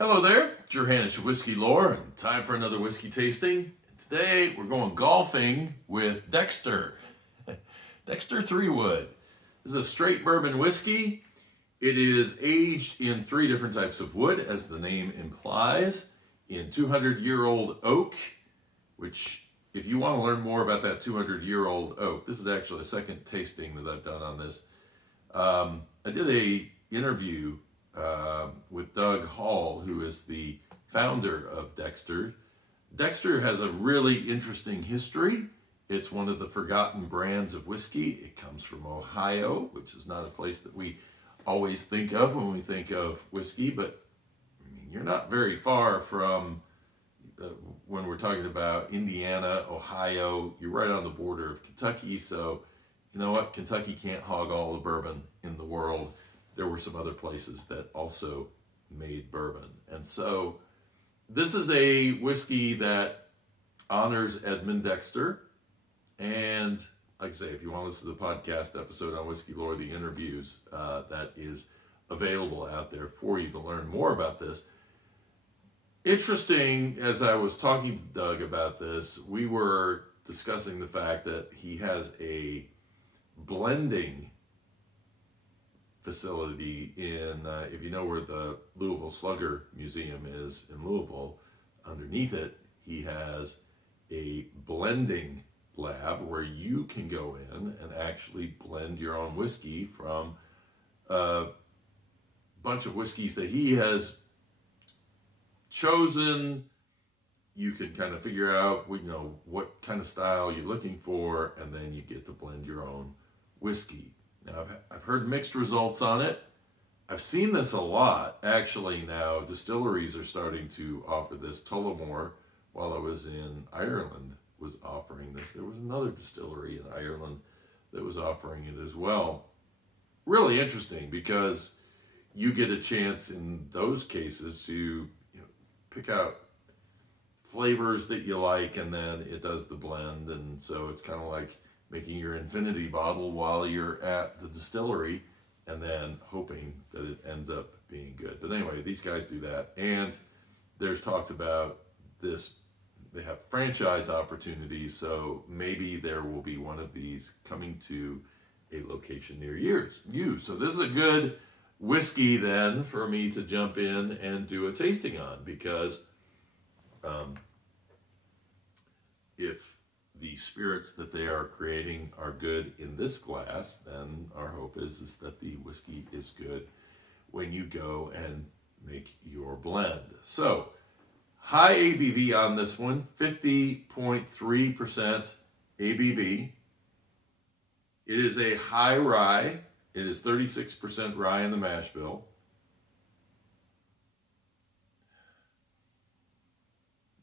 Hello there, it's your Hanish Whiskey Lore, and time for another whiskey tasting. Today we're going golfing with Dexter. Dexter 3-Wood. This is a straight bourbon whiskey. It is aged in 3 different types of wood, as the name implies, in 200-year-old oak, which, if you want to learn more about that 200-year-old oak, this is actually the second tasting that I've done on this. I did a interview with Doug Hall, who is the founder of Dexter. Dexter has a really interesting history. It's one of the forgotten brands of whiskey. It comes from Ohio, which is not a place that we always think of when we think of whiskey, but I mean, you're not very far from when we're talking about Indiana, Ohio. You're right on the border of Kentucky, so you know what? Kentucky can't hog all the bourbon in the world. There were some other places that also made bourbon. And so this is a whiskey that honors Edmund Dexter. And like I say, if you want to listen to the podcast episode on Whiskey Lore, the interviews, that is available out there for you to learn more about this. Interesting, as I was talking to Doug about this, we were discussing the fact that he has a blending facility in, if you know where the Louisville Slugger Museum is in Louisville, underneath it, he has a blending lab where you can go in and actually blend your own whiskey from a bunch of whiskeys that he has chosen. You can kind of figure out, what kind of style you're looking for, and then you get to blend your own whiskey. Now, I've heard mixed results on it. I've seen this a lot, actually. Now, distilleries are starting to offer this. Tullamore, while I was in Ireland, was offering this. There was another distillery in Ireland that was offering it as well. Really interesting, because you get a chance in those cases to pick out flavors that you like, and then it does the blend. And so it's kind of like making your infinity bottle while you're at the distillery, and then hoping that it ends up being good. But anyway, these guys do that. And there's talks about this. They have franchise opportunities, so maybe there will be one of these coming to a location near you. So this is a good whiskey then for me to jump in and do a tasting on, because if the spirits that they are creating are good in this glass, then our hope is that the whiskey is good when you go and make your blend. So, high ABV on this one, 50.3% ABV. It is a high rye. It is 36% rye in the mash bill.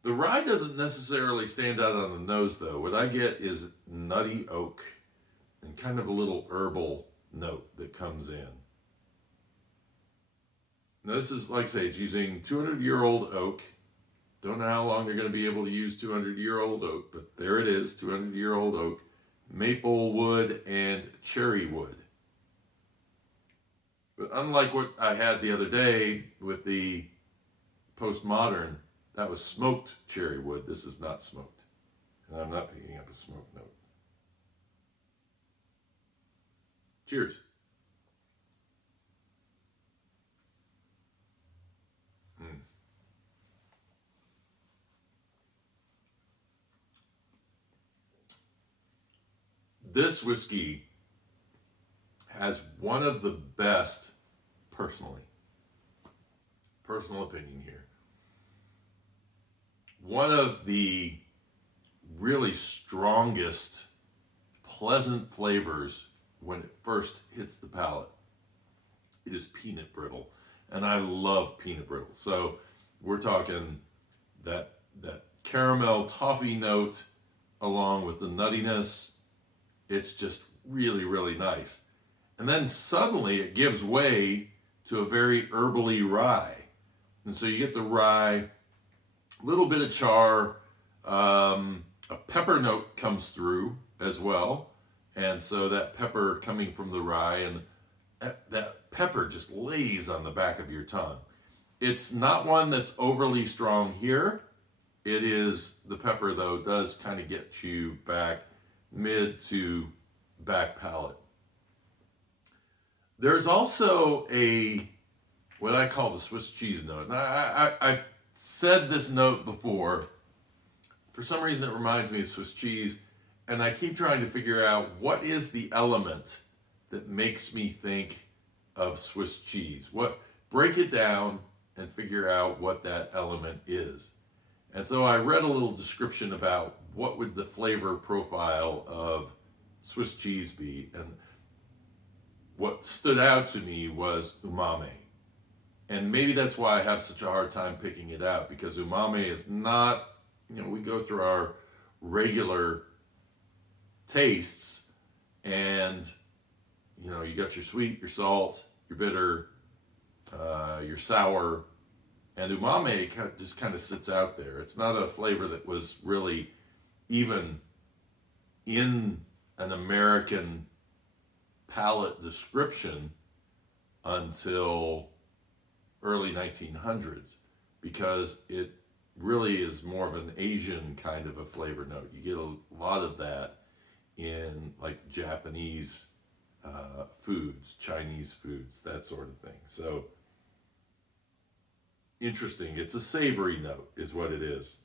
The rye doesn't necessarily stand out on the nose, though. What I get is nutty oak and kind of a little herbal note that comes in. Now, this is, like I say, it's using 200-year-old oak. Don't know how long they're going to be able to use 200-year-old oak, but there it is, 200-year-old oak, maple wood, and cherry wood. But unlike what I had the other day with the postmodern, that was smoked cherry wood. This is not smoked. And I'm not picking up a smoke note. Cheers. This whiskey has one of the best, personal opinion here, one of the really strongest, pleasant flavors when it first hits the palate. It is peanut brittle, and I love peanut brittle. So we're talking that caramel toffee note along with the nuttiness. It's just really, really nice. And then suddenly it gives way to a very herbally rye. And so you get the rye, a little bit of char, a pepper note comes through as well. And so that pepper coming from the rye, and that pepper just lays on the back of your tongue. It's not one that's overly strong here. It is, the pepper though does kind of get you back mid to back palate. There's also a, what I call the Swiss cheese note. Now, I've said this note before. For some reason, it reminds me of Swiss cheese, and I keep trying to figure out what is the element that makes me think of Swiss cheese. Break it down and figure out what that element is. And so I read a little description about what would the flavor profile of Swiss cheese be, and what stood out to me was umami. And maybe that's why I have such a hard time picking it out, because umami is not, we go through our regular tastes, and you got your sweet, your salt, your bitter, your sour, and umami just kind of sits out there. It's not a flavor that was really even in an American palate description until early 1900s, because it really is more of an Asian kind of a flavor note. You get a lot of that in like Japanese foods, Chinese foods, that sort of thing. So interesting. It's a savory note is what it is.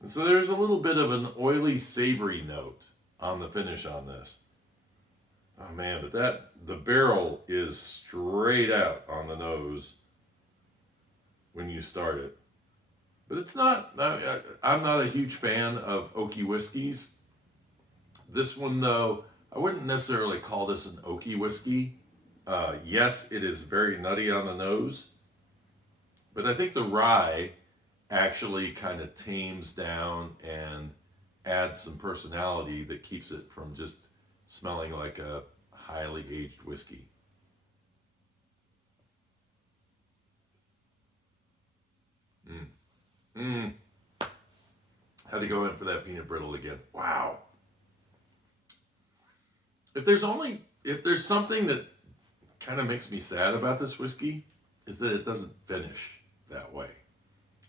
And so there's a little bit of an oily, savory note on the finish on this. Oh man, but the barrel is straight out on the nose when you start it. But it's not, I'm not a huge fan of oaky whiskeys. This one though, I wouldn't necessarily call this an oaky whiskey. Yes, it is very nutty on the nose, but I think the rye actually kind of tames down and adds some personality that keeps it from just smelling like a highly aged whiskey. Had to go in for that peanut brittle again. Wow. If there's something that kind of makes me sad about this whiskey, is that it doesn't finish that way.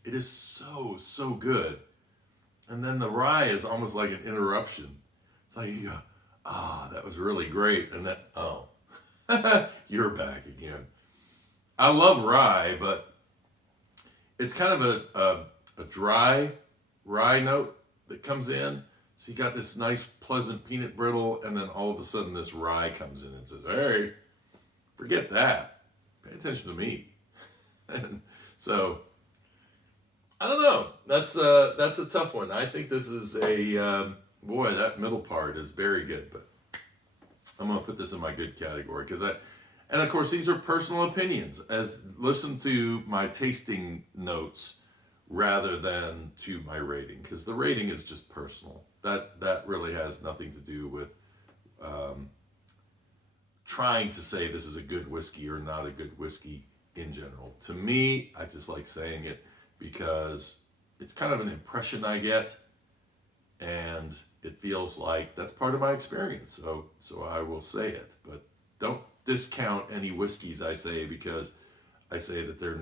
It is so good. And then the rye is almost like an interruption. It's like you go, that was really great. And then, you're back again. I love rye, but it's kind of a dry rye note that comes in. So you got this nice, pleasant peanut brittle, and then all of a sudden this rye comes in and says, hey, forget that. Pay attention to me. And so, I don't know. That's a tough one. I think this is boy, that middle part is very good, but I'm going to put this in my good category and of course these are personal opinions, listen to my tasting notes rather than to my rating, because the rating is just personal. That really has nothing to do with trying to say this is a good whiskey or not a good whiskey in general. To me, I just like saying it because it's kind of an impression I get, and it feels like that's part of my experience. So I will say it, but don't discount any whiskeys I say because I say that they're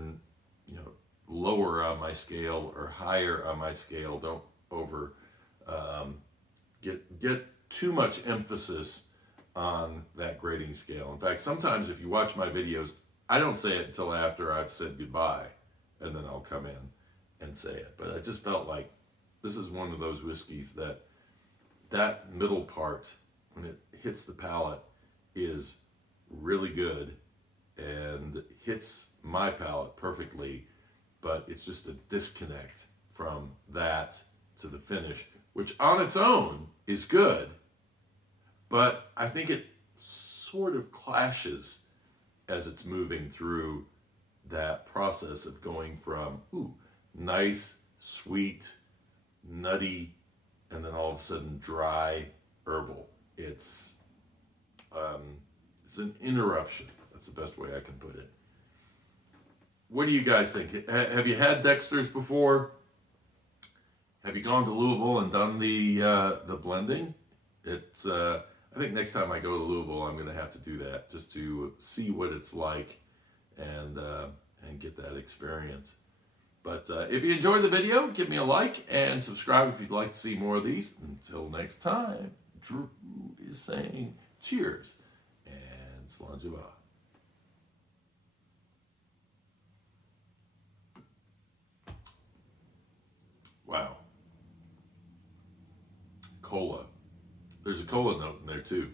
lower on my scale or higher on my scale. Don't over get too much emphasis on that grading scale. In fact, sometimes if you watch my videos, I don't say it until after I've said goodbye, and then I'll come in and say it. But I just felt like this is one of those whiskeys that middle part, when it hits the palate, is really good and hits my palate perfectly, but it's just a disconnect from that to the finish, which on its own is good, but I think it sort of clashes as it's moving through that process of going from nice, sweet, nutty, and then all of a sudden dry, herbal. It's an interruption. That's the best way I can put it. What do you guys think? Have you had Dexter's before? Have you gone to Louisville and done the blending? It's I think next time I go to Louisville, I'm going to have to do that just to see what it's like and and get that experience. But if you enjoyed the video, give me a like and subscribe if you'd like to see more of these. Until next time, Drew is saying cheers and slanjava. Wow. Cola. There's a cola note in there too.